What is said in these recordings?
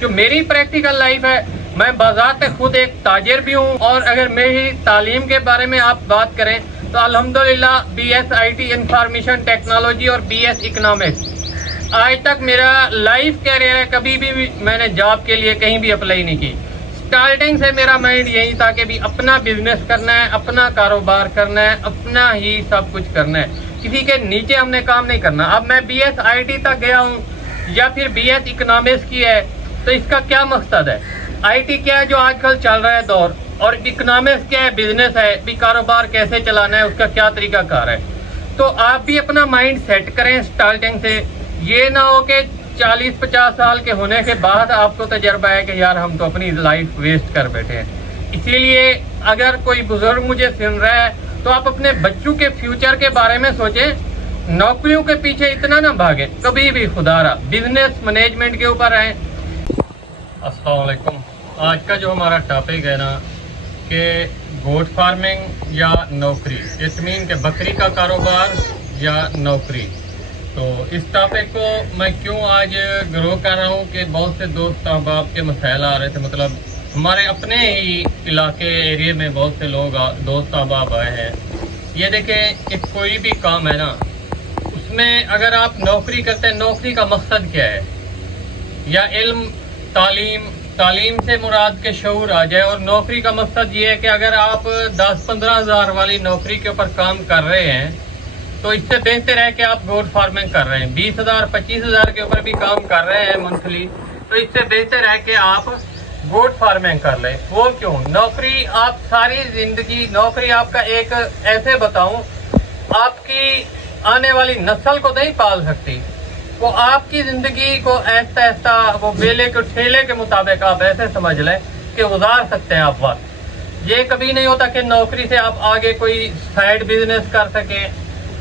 جو میری practical life ہے، میں بذات خود ایک تاجر بھی ہوں، اور اگر میری تعلیم کے بارے میں آپ بات کریں تو الحمدللہ B S I T information technology اور بی ایس اکنامکس آج تک میرا لائف کیریئر ہے، کبھی بھی میں نے جاب کے لیے کہیں بھی اپلائی نہیں کی۔ اسٹارٹنگ سے میرا مائنڈ یہی تھا کہ بھی اپنا بزنس کرنا ہے، اپنا کاروبار کرنا ہے، اپنا ہی سب کچھ کرنا ہے، کسی کے نیچے ہم نے کام نہیں کرنا۔ اب میں بی ایس آئی ٹی تک گیا ہوں یا پھر بی ایس اکنامکس کی ہے، تو اس کا کیا مقصد ہے؟ آئی ٹی کیا ہے جو آج کل چل رہا ہے دور، اور اکنامکس کیا ہے، بزنس ہے، بھی کاروبار کیسے چلانا ہے، اس کا کیا طریقہ کار ہے۔ تو آپ بھی اپنا مائنڈ سیٹ کریں اسٹارٹنگ سے، یہ نہ ہو کہ 40-50 سال کے ہونے کے بعد آپ کو تجربہ ہے کہ یار ہم تو اپنی لائف ویسٹ کر بیٹھے ہیں۔ اسی لیے اگر کوئی بزرگ مجھے سن رہا ہے تو آپ اپنے بچوں کے فیوچر کے بارے میں سوچیں، نوکریوں کے پیچھے اتنا نہ بھاگیں کبھی بھی، خدا را بزنس مینجمنٹ کے اوپر رہیں۔ السلام علیکم۔ آج کا جو ہمارا ٹاپک ہے نا کہ گوٹ فارمنگ یا نوکری، اٹ مین کہ بکری کا کاروبار یا نوکری۔ تو اس ٹاپک کو میں کیوں آج گرو کر رہا ہوں کہ بہت سے دوست احباب کے مسائل آ رہے تھے، مطلب ہمارے اپنے ہی علاقے ایریے میں بہت سے لوگ دوست احباب آئے ہیں۔ یہ دیکھیں کہ کوئی بھی کام ہے نا، اس میں اگر آپ نوکری کرتے ہیں، نوکری کا مقصد کیا ہے؟ یا علم، تعلیم سے مراد کے شعور آ جائے، اور نوکری کا مقصد یہ ہے کہ اگر آپ 10-15 ہزار والی نوکری کے اوپر کام کر رہے ہیں تو اس سے بہتر ہے کہ آپ گوٹ فارمنگ کر رہے ہیں۔ 20,000-25,000 کے اوپر بھی کام کر رہے ہیں منتھلی، تو اس سے بہتر ہے کہ آپ گوٹ فارمنگ کر لیں۔ وہ کیوں؟ نوکری آپ ساری زندگی، نوکری آپ کا ایک ایسے بتاؤں، آپ کی آنے والی نسل کو نہیں پال سکتی، وہ آپ کی زندگی کو ایسا ایسا وہ بیلے کے ٹھیلے کے مطابق آپ ایسے سمجھ لیں کہ گزار سکتے ہیں آپ وقت۔ یہ کبھی نہیں ہوتا کہ نوکری سے آپ آگے کوئی سائیڈ بزنس کر سکیں،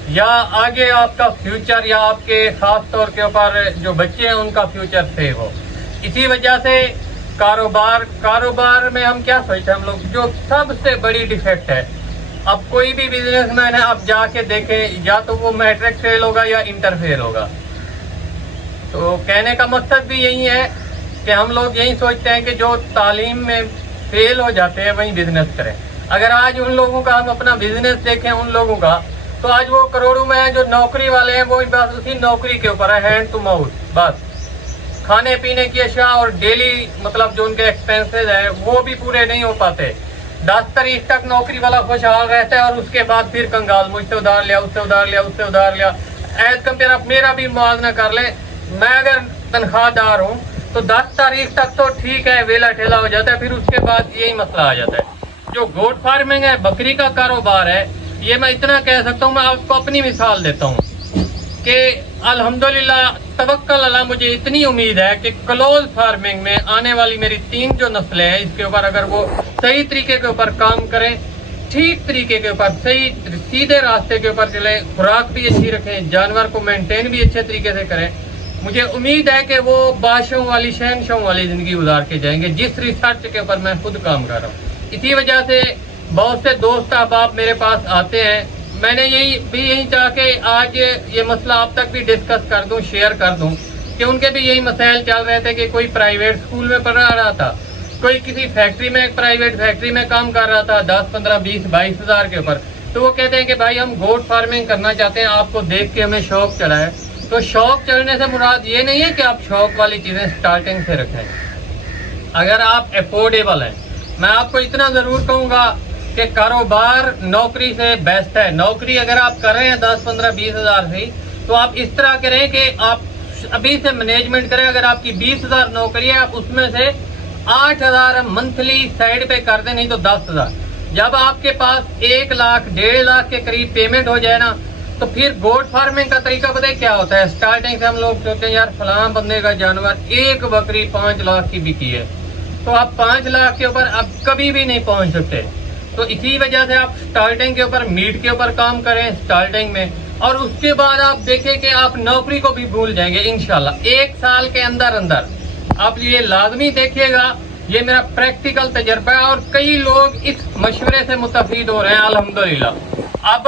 یا آگے آپ کا فیوچر، یا آپ کے خاص طور کے اوپر جو بچے ہیں ان کا فیوچر سیو ہو۔ اسی وجہ سے کاروبار میں ہم کیا سوچتے ہیں، ہم لوگ جو سب سے بڑی ڈیفیکٹ ہے، اب کوئی بھی بزنس مین ہے آپ جا کے دیکھیں، یا تو وہ میٹرک فیل ہوگا یا انٹر فیل ہوگا۔ تو کہنے کا مقصد بھی یہی ہے کہ ہم لوگ یہی سوچتے ہیں کہ جو تعلیم میں فیل ہو جاتے ہیں وہیں بزنس کریں۔ اگر آج ان لوگوں کا ہم اپنا بزنس دیکھیں، ان لوگوں کا، تو آج وہ کروڑوں میں ہیں۔ جو نوکری والے ہیں وہ بس اسی نوکری کے اوپر ہے، ہینڈ ٹو ماؤتھ، بس کھانے پینے کی اشیاء اور ڈیلی مطلب جو ان کے ایکسپینسز ہیں وہ بھی پورے نہیں ہو پاتے۔ 10 تاریخ تک نوکری والا خوشحال رہتا ہے، اور اس کے بعد پھر کنگال، مجھ سے ادھار لیا، اس سے ادھار لیا، اس سے ادھار لیا۔ ایز کمپیئر آپ میرا بھی موازنہ کر لیں، میں اگر تنخواہ دار ہوں تو 10 تاریخ تک تو ٹھیک ہے، ویلا ٹھیلا ہو جاتا ہے، پھر اس کے بعد یہی مسئلہ آ جاتا ہے۔ جو گوٹ فارمنگ ہے، بکری کا کاروبار ہے، یہ میں اتنا کہہ سکتا ہوں، میں آپ کو اپنی مثال دیتا ہوں کہ الحمدللہ توکل اللہ، مجھے اتنی امید ہے کہ کلوز فارمنگ میں آنے والی میری 3 جو نسلیں ہیں، اس کے اوپر اگر وہ صحیح طریقے کے اوپر کام کریں، ٹھیک طریقے کے اوپر، صحیح سیدھے راستے کے اوپر چلیں، خوراک بھی اچھی رکھیں، جانور کو مینٹین بھی اچھے طریقے سے کریں، مجھے امید ہے کہ وہ بادشاہوں والی، شہنشاہوں والی زندگی گزار کے جائیں گے، جس ریسرچ کے اوپر میں خود کام کر رہا ہوں۔ اسی وجہ سے بہت سے دوست احباب میرے پاس آتے ہیں۔ میں نے یہی چاہا کہ آج یہ مسئلہ آپ تک بھی ڈسکس کر دوں، شیئر کر دوں، کہ ان کے بھی یہی مسائل چل رہے تھے کہ کوئی پرائیویٹ اسکول میں پڑھا رہا تھا، کوئی کسی فیکٹری میں، پرائیویٹ فیکٹری میں کام کر رہا تھا 10, 15, 20, 22 ہزار کے اوپر، تو وہ کہتے ہیں کہ بھائی ہم گوٹ فارمنگ کرنا چاہتے ہیں، آپ کو دیکھ کے ہمیں شوق چڑھا ہے۔ تو شوق چڑھنے سے مراد یہ نہیں ہے کہ آپ شوق والی چیزیں سٹارٹنگ سے رکھیں۔ اگر آپ افورڈیبل ہیں، میں آپ کو اتنا ضرور کہوں گا کہ کاروبار نوکری سے بیسٹ ہے۔ نوکری اگر آپ کر رہے ہیں 10, 15, 20 ہزار سے، تو آپ اس طرح کریں کہ آپ ابھی سے مینجمنٹ کریں۔ اگر آپ کی 20,000 نوکری ہے، آپ اس میں سے 8,000 منتھلی سائڈ پہ کر دیں، نہیں تو 10,000۔ جب آپ کے پاس 1 لاکھ 1.5 لاکھ کے قریب پیمنٹ ہو جائے نا، تو پھر گوٹ فارمنگ کا طریقہ پتہ ہے کیا ہوتا ہے؟ سٹارٹنگ سے ہم لوگ سوچتے ہیں یار فلاں بندے کا جانور ایک بکری 5 لاکھ کی بکی ہے، تو آپ 5 لاکھ کے اوپر اب کبھی بھی نہیں پہنچ سکتے۔ تو اسی وجہ سے آپ سٹارٹنگ کے اوپر، میٹ کے اوپر کام کریں سٹارٹنگ میں، اور اس کے بعد آپ دیکھیں کہ آپ نوکری کو بھی بھول جائیں گے انشاءاللہ۔ 1 سال کے اندر آپ یہ لازمی دیکھیے گا، یہ میرا پریکٹیکل تجربہ ہے، اور کئی لوگ اس مشورے سے مستفید ہو رہے ہیں الحمدللہ۔ اب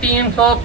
300,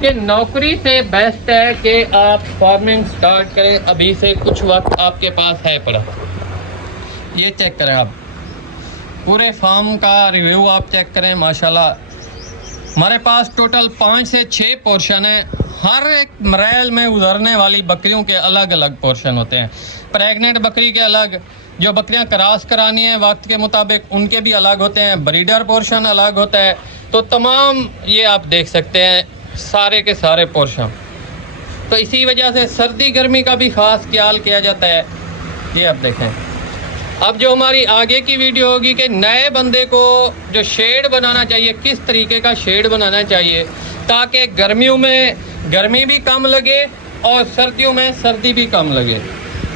کہ نوکری سے بیسٹ ہے کہ آپ فارمنگ سٹارٹ کریں ابھی سے، کچھ وقت آپ کے پاس ہے پڑا۔ یہ چیک کریں آپ پورے فارم کا ریویو آپ چیک کریں، ماشاءاللہ ہمارے پاس ٹوٹل 5 سے 6 پورشن ہیں۔ ہر ایک مریل میں گزرنے والی بکریوں کے الگ الگ پورشن ہوتے ہیں، پریگننٹ بکری کے الگ، جو بکریاں کراس کرانی ہیں وقت کے مطابق ان کے بھی الگ ہوتے ہیں، بریڈر پورشن الگ ہوتا ہے۔ تو تمام یہ آپ دیکھ سکتے ہیں سارے کے سارے پورشن، تو اسی وجہ سے سردی گرمی کا بھی خاص خیال کیا جاتا ہے۔ یہ آپ دیکھیں، اب جو ہماری آگے کی ویڈیو ہوگی کہ نئے بندے کو جو شیڈ بنانا چاہیے، کس طریقے کا شیڈ بنانا چاہیے تاکہ گرمیوں میں گرمی بھی کم لگے اور سردیوں میں سردی بھی کم لگے۔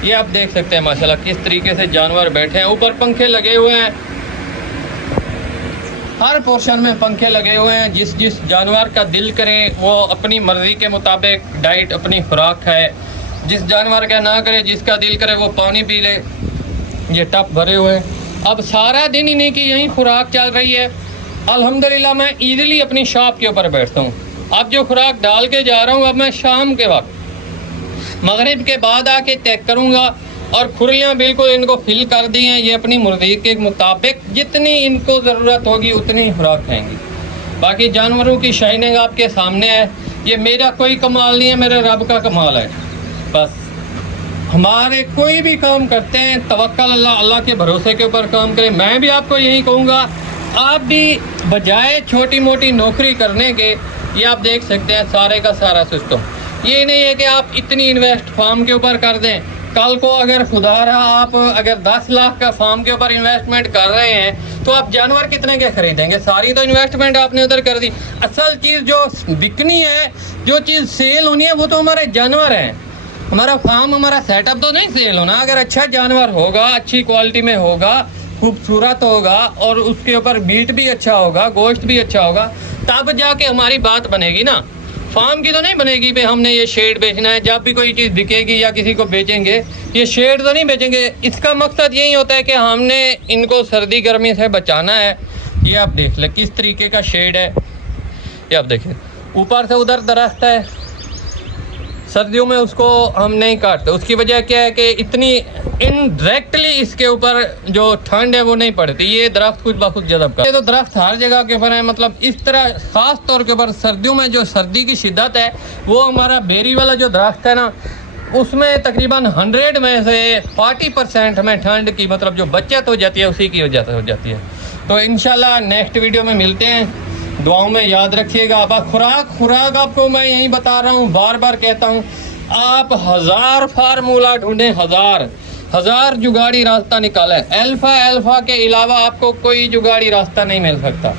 یہ آپ دیکھ سکتے ہیں ماشاءاللہ کس طریقے سے جانور بیٹھے ہیں، اوپر پنکھے لگے ہوئے ہیں، ہر پورشن میں پنکھے لگے ہوئے ہیں۔ جس جانور کا دل کرے وہ اپنی مرضی کے مطابق ڈائٹ اپنی خوراک کھائے، جس جانور کا نہ کرے، جس کا دل کرے وہ پانی پی لے۔ یہ ٹپ بھرے ہوئے ہیں، اب سارا دن انہیں کی یہیں خوراک چل رہی ہے۔ الحمدللہ میں ایزیلی اپنی شاپ کے اوپر بیٹھتا ہوں۔ اب جو خوراک ڈال کے جا رہا ہوں اب میں شام کے وقت مغرب کے بعد آ کے چیک کروں گا، اور کھریاں بالکل ان کو فل کر دی ہیں، یہ اپنی مرضی کے مطابق جتنی ان کو ضرورت ہوگی اتنی خوراک کھائیں گی۔ باقی جانوروں کی شائننگ آپ کے سامنے ہے، یہ میرا کوئی کمال نہیں ہے، میرے رب کا کمال ہے۔ بس ہمارے کوئی بھی کام کرتے ہیں توکل اللہ کے بھروسے کے اوپر کام کریں۔ میں بھی آپ کو یہی کہوں گا، آپ بھی بجائے چھوٹی موٹی نوکری کرنے کے، یہ آپ دیکھ سکتے ہیں سارے کا سارا سسٹم۔ یہ نہیں ہے کہ آپ اتنی انویسٹ فارم کے اوپر کر دیں، کل کو اگر خدا رہا آپ اگر 10 لاکھ کا فارم کے اوپر انویسٹمنٹ کر رہے ہیں تو آپ جانور کتنے کے خریدیں گے؟ ساری تو انویسٹمنٹ آپ نے ادھر کر دی۔ اصل چیز جو بکنی ہے، جو چیز سیل ہونی ہے، وہ تو ہمارے جانور ہیں۔ ہمارا فارم، ہمارا سیٹ اپ تو نہیں سیل ہونا۔ اگر اچھا جانور ہوگا، اچھی کوالٹی میں ہوگا، خوبصورت ہوگا اور اس کے اوپر میٹ بھی اچھا ہوگا، گوشت بھی اچھا ہوگا، تب جا کے ہماری بات بنے گی نا۔ فارم کی تو نہیں بنے گی پہ ہم نے یہ شیڈ بیچنا ہے، جب بھی کوئی چیز بکے گی یا کسی کو بیچیں گے یہ شیڈ تو نہیں بیچیں گے۔ اس کا مقصد یہی ہوتا ہے کہ ہم نے ان کو سردی گرمی سے بچانا ہے۔ یہ آپ دیکھ لیں کس طریقے کا شیڈ ہے، یہ آپ دیکھیں اوپر سے ادھر درخت ہے، سردیوں میں اس کو ہم نہیں کاٹتے۔ اس کی وجہ کیا ہے کہ اتنی انڈائریکٹلی اس کے اوپر جو ٹھنڈ ہے وہ نہیں پڑتی، یہ درخت خود بخود جذب کرتا ہے۔ یہ تو درخت ہر جگہ کے اوپر ہے، مطلب اس طرح خاص طور کے اوپر سردیوں میں جو سردی کی شدت ہے وہ ہمارا بیری والا جو درخت ہے نا، اس میں تقریباً 100 میں سے 40% میں ٹھنڈ کی مطلب جو بچت ہو جاتی ہے اسی کی وجہ سے ہو جاتی ہے۔ تو انشاءاللہ نیکسٹ ویڈیو میں ملتے ہیں، دعاؤں میں یاد رکھیے گا۔ اب خوراک آپ کو میں یہیں بتا رہا ہوں، بار بار کہتا ہوں، آپ 1000 فارمولہ ڈھونڈیں، ہزار جگاڑی راستہ نکالیں، الفا کے علاوہ آپ کو کوئی جگاڑی راستہ نہیں مل سکتا۔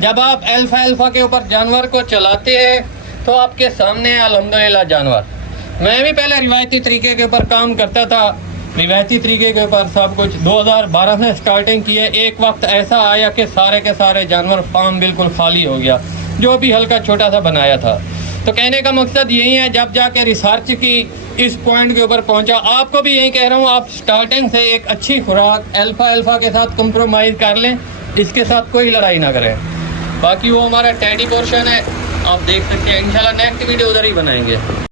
جب آپ الفا کے اوپر جانور کو چلاتے ہیں تو آپ کے سامنے ہے الحمدللہ جانور۔ میں بھی پہلے روایتی طریقے کے اوپر کام کرتا تھا، روایتی طریقے کے اوپر سب کچھ 2012 سے سٹارٹنگ کی ہے۔ ایک وقت ایسا آیا کہ سارے کے سارے جانور فارم بالکل خالی ہو گیا، جو بھی ہلکا چھوٹا سا بنایا تھا۔ تو کہنے کا مقصد یہی ہے، جب جا کے ریسرچ کی اس پوائنٹ کے اوپر پہنچا، آپ کو بھی یہی کہہ رہا ہوں، آپ سٹارٹنگ سے ایک اچھی خوراک الفا کے ساتھ کمپرومائز کر لیں، اس کے ساتھ کوئی لڑائی نہ کریں۔ باقی وہ ہمارا ٹیڈی پورشن ہے، آپ دیکھ سکتے ہیں۔ انشاءاللہ نیکسٹ ویڈیو ادھر ہی بنائیں گے۔